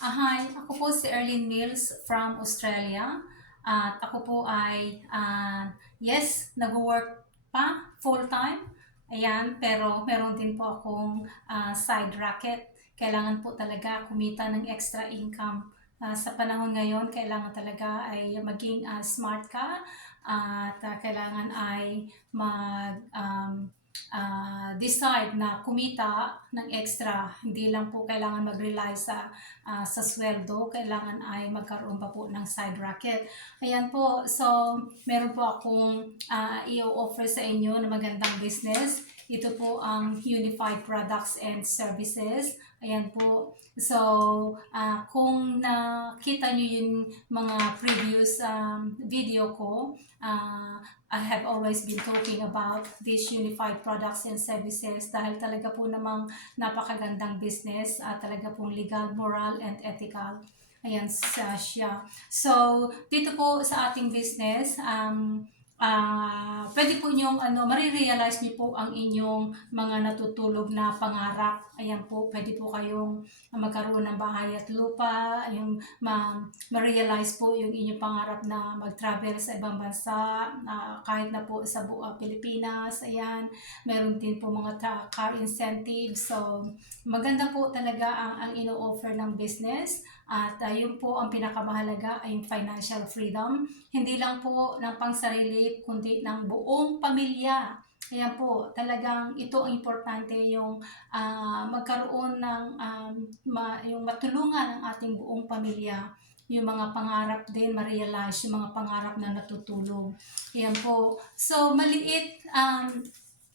Hi, ako po si Erlyn Mills from Australia. At ako po ay, yes, nag-work pa full-time. Ayan, pero meron din po akong side racket. Kailangan po talaga kumita ng extra income. Sa panahon ngayon, kailangan talaga ay maging smart ka at kailangan ay decide na kumita ng extra. Hindi lang po kailangan mag-rely sa sweldo, kailangan ay magkaroon pa po ng side racket. Ayan po, so meron po akong i-offer sa inyo na magandang business. Ito po ang Unified Products and Services. Ayan po. So, kung nakita nyo yung mga previous video ko, I have always been talking about these unified products and services dahil talaga po namang napakagandang business at talaga pong legal, moral, and ethical. Ayan siya. So, dito po sa ating business, pwede po niyong marirealize niyo po ang inyong mga natutulog na pangarap. Ayan po, pwede po kayong magkaroon ng bahay at lupa, yung ma-realize po yung inyong pangarap na mag-travel sa ibang bansa, kahit na po sa buong Pilipinas. Ayan, meron din po mga car incentives. So, maganda po talaga ang ino-offer ng business. At yun po ang pinakamahalaga ay yung financial freedom. Hindi lang po ng pangsarili, kundi ng buong pamilya. Ayan po, talagang ito ang importante, yung magkaroon ng yung matulungan ang ating buong pamilya, yung mga pangarap din ma-realize, yung mga pangarap na natutulog. Ayan po. So, maliit,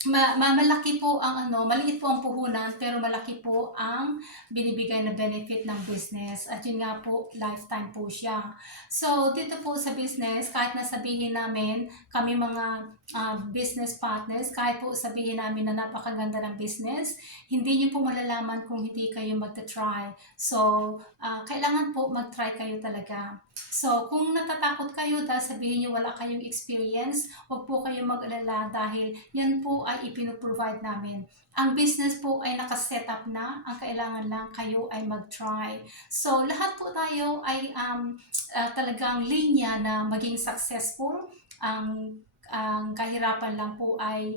malaki po ang maliit po ang puhunan pero malaki po ang binibigay na benefit ng business at yun nga po, lifetime po siya. So, dito po sa business, kahit na sabihin namin, kami mga business partners, kahit po sabihin namin na napakaganda ng business, hindi nyo po malalaman kung hindi kayo magta-try. So, kailangan po mag-try kayo talaga. So, kung natatakot kayo dahil sabihin nyo wala kayong experience, huwag po kayong mag-alala dahil yan po ay ipinoprovide namin. Ang business po ay nakaset up na, ang kailangan lang kayo ay mag-try. So, lahat po tayo ay talagang linya na maging successful. Ang kahirapan lang po ay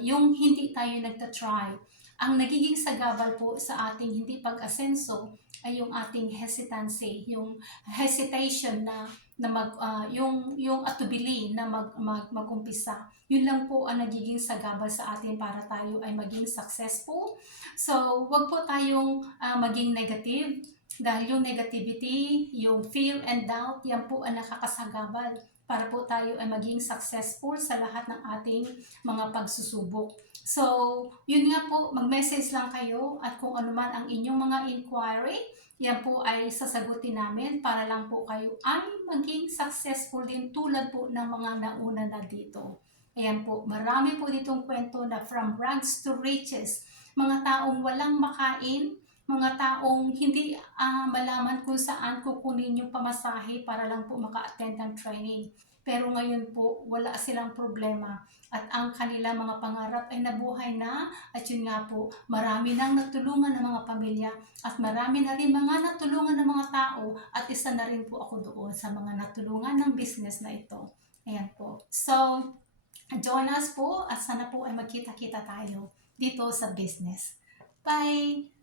yung hindi tayo nagta-try. Ang nagiging sagabal po sa ating hindi pag-asenso ay yung ating hesitancy, yung hesitation na yung atubili na magumpisa. Yun lang po ang nagiging sagabal sa atin para tayo ay maging successful. So, wag po tayong maging negative dahil yung negativity, yung fear and doubt, yan po ang nakakasagabal para po tayo ay maging successful sa lahat ng ating mga pagsusubok. So, yun nga po, mag-message lang kayo at kung ano man ang inyong mga inquiry, yan po ay sasagutin namin para lang po kayo ay maging successful din tulad po ng mga nauna na dito. Ayan po, marami po ditong kwento na from rags to riches. Mga taong walang makain, mga taong hindi malaman kung saan kukunin yung pamasahe para lang po maka-attend ng training. Pero ngayon po, wala silang problema at ang kanilang mga pangarap ay nabuhay na at yun nga po, marami nang natulungan ng mga pamilya at marami na rin mga natulungan ng mga tao at isa na rin po ako doon sa mga natulungan ng business na ito. Ayan po. So, join us po at sana po ay magkita-kita tayo dito sa business. Bye!